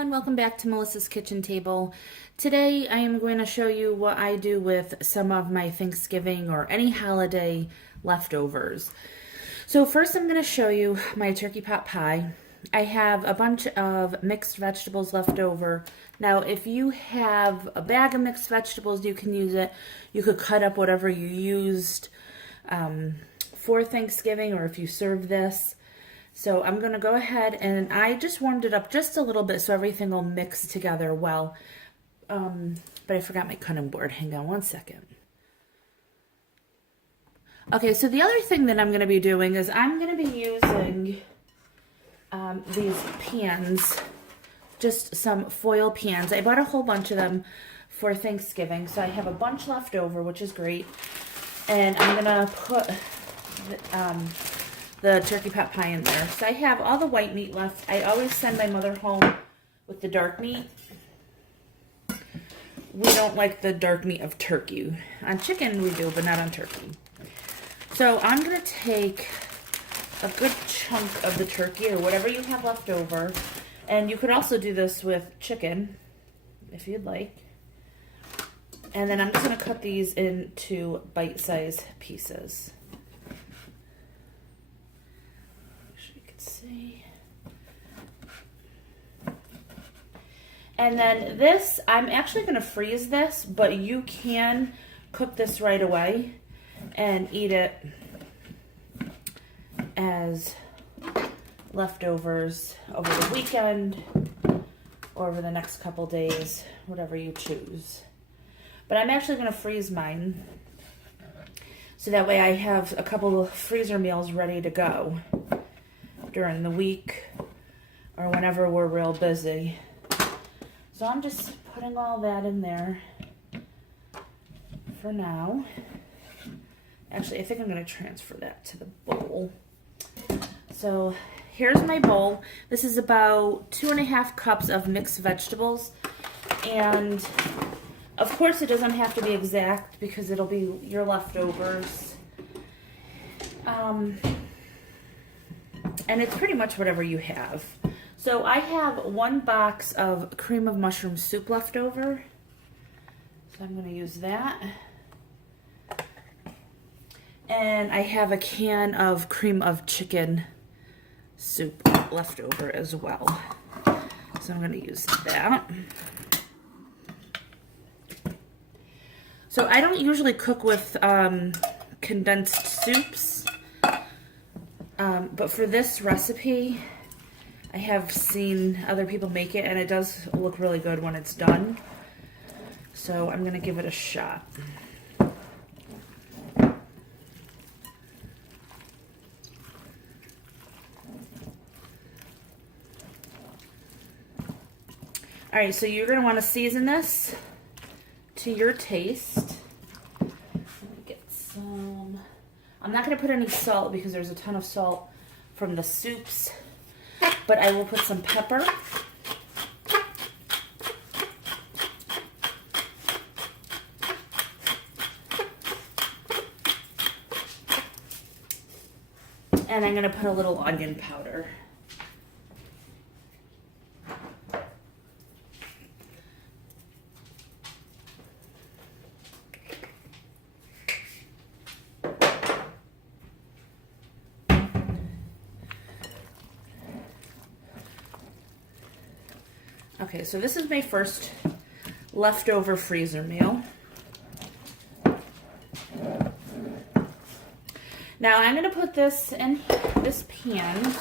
everyone, welcome back to Melissa's Kitchen Table. Today I am going to show you what I do with some of my Thanksgiving or any holiday leftovers. So first I'm going to show you my turkey pot pie. I have a bunch of mixed vegetables left over. Now if you have a bag of mixed vegetables, you can use it. You could cut up whatever you used for Thanksgiving, or if you serve this. So I'm going to go ahead and I just warmed it up just a little bit so everything will mix together well. But I forgot my cutting board. Hang on one second. Okay, so the other thing that I'm going to be doing is I'm going to be using these pans, just some foil pans. I bought a whole bunch of them for Thanksgiving, so I have a bunch left over, which is great. And I'm going to put the turkey pot pie in there. So I have all the white meat left. I always send my mother home with the dark meat. We don't like the dark meat of turkey. On chicken we do, but not on turkey. So I'm going to take a good chunk of the turkey or whatever you have left over. And you could also do this with chicken if you'd like. And then I'm just going to cut these into bite-sized pieces. See. And then this, I'm actually going to freeze this, but you can cook this right away and eat it as leftovers over the weekend or over the next couple days, whatever you choose. But I'm actually going to freeze mine so that way I have a couple of freezer meals ready to go during the week or whenever we're real busy. So I'm just putting all that in there for now. Actually, I think I'm going to transfer that to the bowl. So here's my bowl. This is about 2.5 cups of mixed vegetables. And of course it doesn't have to be exact because it'll be your leftovers. And it's pretty much whatever you have. So I have 1 box of cream of mushroom soup left over. So I'm going to use that. And I have a can of cream of chicken soup left over as well. So I'm going to use that. So I don't usually cook with condensed soups. But for this recipe, I have seen other people make it, and it does look really good when it's done. So I'm going to give it a shot. Alright, so you're going to want to season this to your taste. Let me get some. I'm not going to put any salt because there's a ton of salt from the soups, but I will put some pepper. And I'm going to put a little onion powder. Okay, so this is my first leftover freezer meal. Now I'm going to put this in this pan.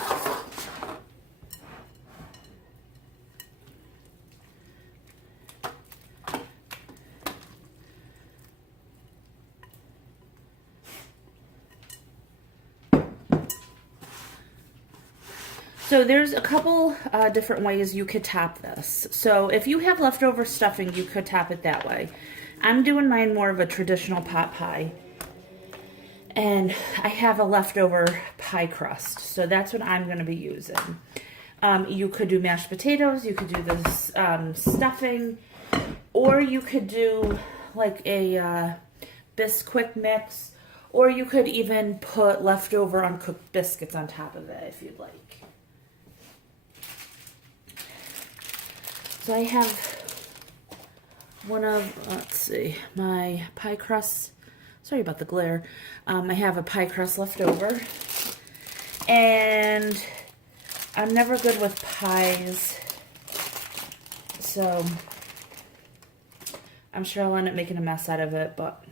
So there's a couple different ways you could top this. So if you have leftover stuffing, you could top it that way. I'm doing mine more of a traditional pot pie. And I have a leftover pie crust. So that's what I'm going to be using. You could do mashed potatoes. You could do this stuffing. Or you could do like a Bisquick mix. Or you could even put leftover uncooked biscuits on top of it if you'd like. So I have one of, let's see, my pie crust. Sorry about the glare. I have a pie crust left over. And I'm never good with pies. So I'm sure I'll end up making a mess out of it, but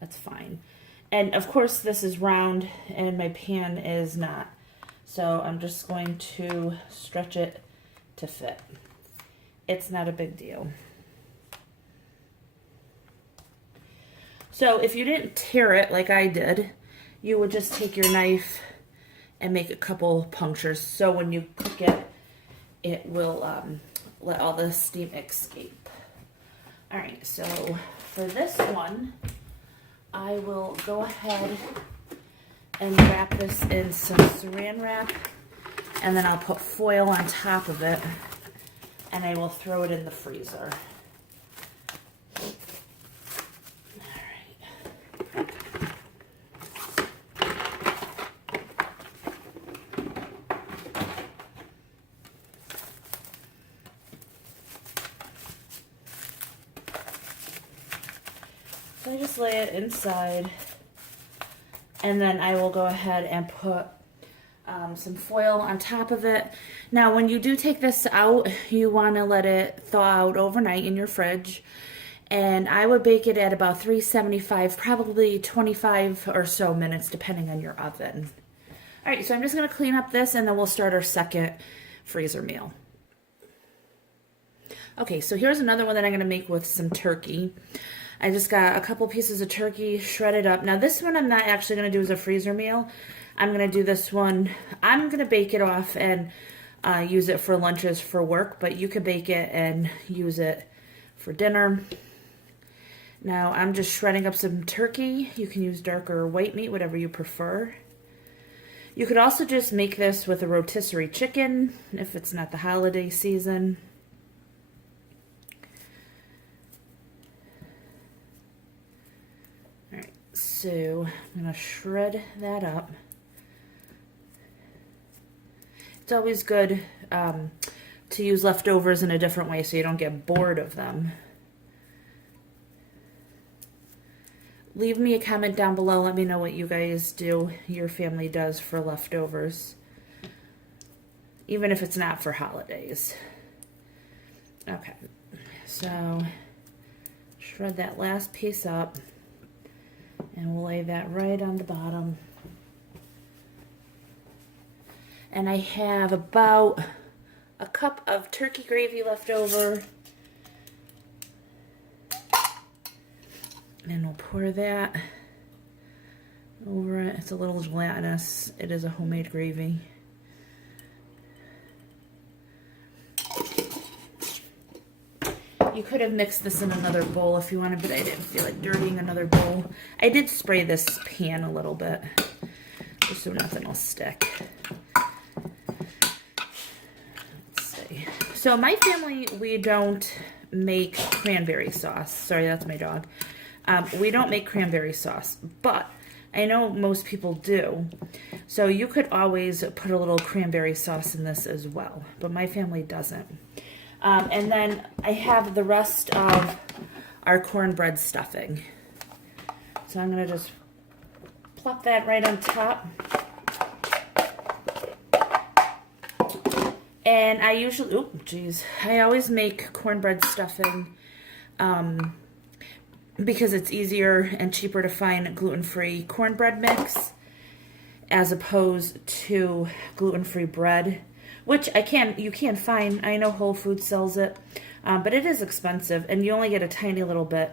that's fine. And of course this is round and my pan is not. So I'm just going to stretch it to fit. It's not a big deal. So if you didn't tear it like I did, you would just take your knife and make a couple punctures. So when you cook it, it will let all the steam escape. All right, so for this one, I will go ahead and wrap this in some saran wrap, and then I'll put foil on top of it, and I will throw it in the freezer. So I just lay it inside, and then I will go ahead and put some foil on top of it. Now, when you do take this out, you want to let it thaw out overnight in your fridge, and I would bake it at about 375, probably 25 or so minutes, depending on your oven. All right, so I'm just going to clean up this, and then we'll start our second freezer meal. Okay, so here's another one that I'm going to make with some turkey. I just got a couple pieces of turkey shredded up. Now this one I'm not actually going to do as a freezer meal. I'm going to do this one, I'm going to bake it off and use it for lunches for work, but you could bake it and use it for dinner. Now I'm just shredding up some turkey. You can use dark or white meat, whatever you prefer. You could also just make this with a rotisserie chicken if it's not the holiday season. So I'm going to shred that up. It's always good to use leftovers in a different way so you don't get bored of them. Leave me a comment down below. Let me know what you guys do, your family does for leftovers. Even if it's not for holidays. Okay, so shred that last piece up. And we'll lay that right on the bottom. And I have about a cup of turkey gravy left over. And we'll pour that over it. It's a little gelatinous. It is a homemade gravy. You could have mixed this in another bowl if you wanted, but I didn't feel like dirtying another bowl. I did spray this pan a little bit, just so nothing will stick. Let's see. So my family, we don't make cranberry sauce. Sorry, that's my dog. We don't make cranberry sauce, but I know most people do. So you could always put a little cranberry sauce in this as well, but my family doesn't. And then I have the rest of our cornbread stuffing. So I'm going to just plop that right on top. And I usually, I always make cornbread stuffing because it's easier and cheaper to find gluten-free cornbread mix as opposed to gluten-free bread. Which you can find. I know Whole Foods sells it, but it is expensive, and you only get a tiny little bit.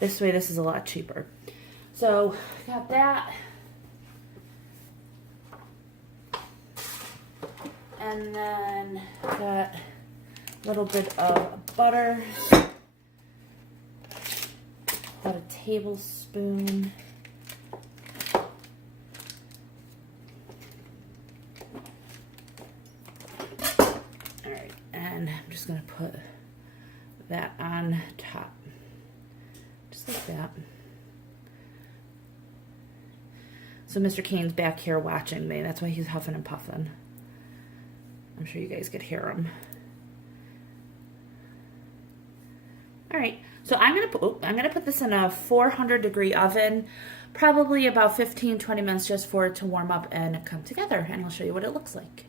This way, this is a lot cheaper. So, got that. And then got a little bit of butter. About a tablespoon. And I'm just going to put that on top, just like that. So Mr. Kane's back here watching me. That's why he's huffing and puffing. I'm sure you guys could hear him. All right, so I'm gonna put this in a 400-degree oven, probably about 15-20 minutes, just for it to warm up and come together, and I'll show you what it looks like.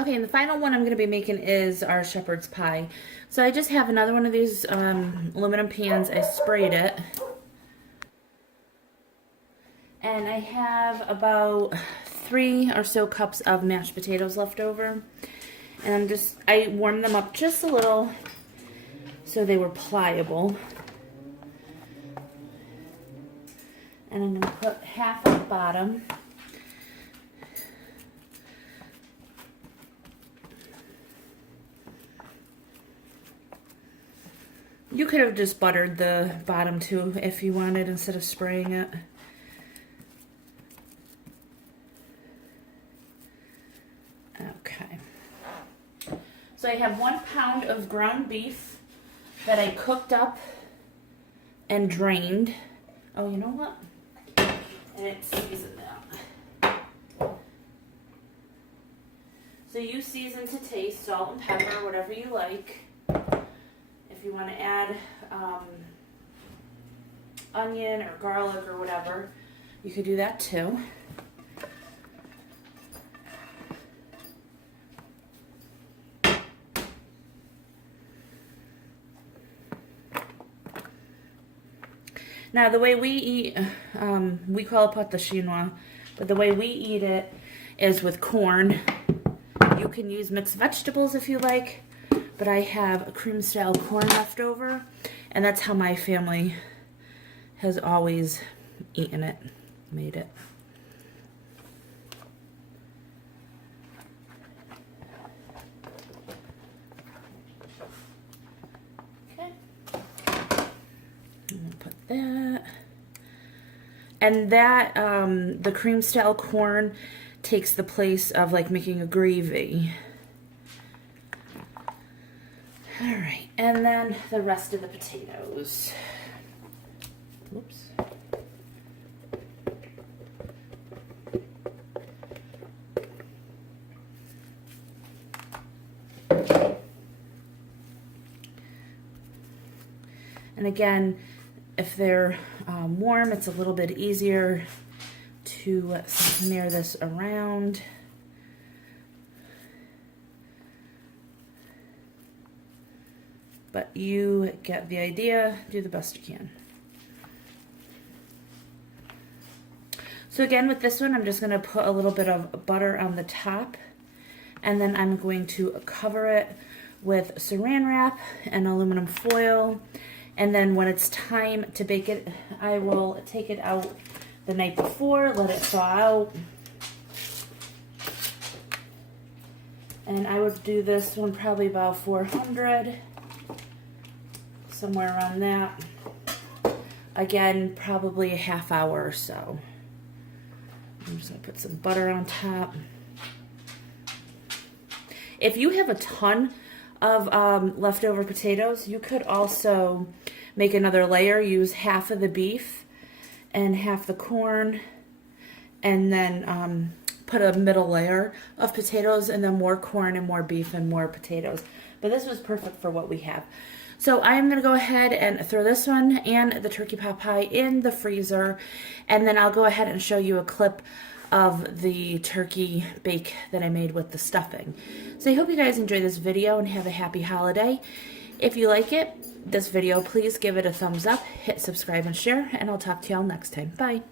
Okay, and the final one I'm going to be making is our shepherd's pie. So I just have another one of these aluminum pans. I sprayed it. And I have about 3 or so cups of mashed potatoes left over. And I warmed them up just a little so they were pliable. And I'm going to put half at the bottom. You could have just buttered the bottom too if you wanted instead of spraying it. Okay. So I have 1 pound of ground beef that I cooked up and drained. Oh, you know what? And it's seasoned now. So you season to taste, salt and pepper, whatever you like. If you want to add onion or garlic or whatever, you could do that too. Now the way we eat, we call it pâte de chinois, but the way we eat it is with corn. You can use mixed vegetables if you like. But I have a cream-style corn left over, and that's how my family has always eaten it, made it. Okay. I'm gonna put that. And that, the cream-style corn takes the place of like making a gravy. All right, and then the rest of the potatoes. Whoops. And again, if they're warm, it's a little bit easier to smear this around. But you get the idea, do the best you can. So again, with this one, I'm just gonna put a little bit of butter on the top, and then I'm going to cover it with saran wrap and aluminum foil. And then when it's time to bake it, I will take it out the night before, let it thaw out. And I would do this one probably about 400. Somewhere around that. Again, probably a half hour or so. I'm just going to put some butter on top. If you have a ton of leftover potatoes, you could also make another layer. Use half of the beef and half the corn, and then put a middle layer of potatoes, and then more corn and more beef and more potatoes. But this was perfect for what we have. So I am going to go ahead and throw this one and the turkey pot pie in the freezer, and then I'll go ahead and show you a clip of the turkey bake that I made with the stuffing. So I hope you guys enjoy this video and have a happy holiday. If you like this video, please give it a thumbs up, hit subscribe and share, and I'll talk to y'all next time. Bye.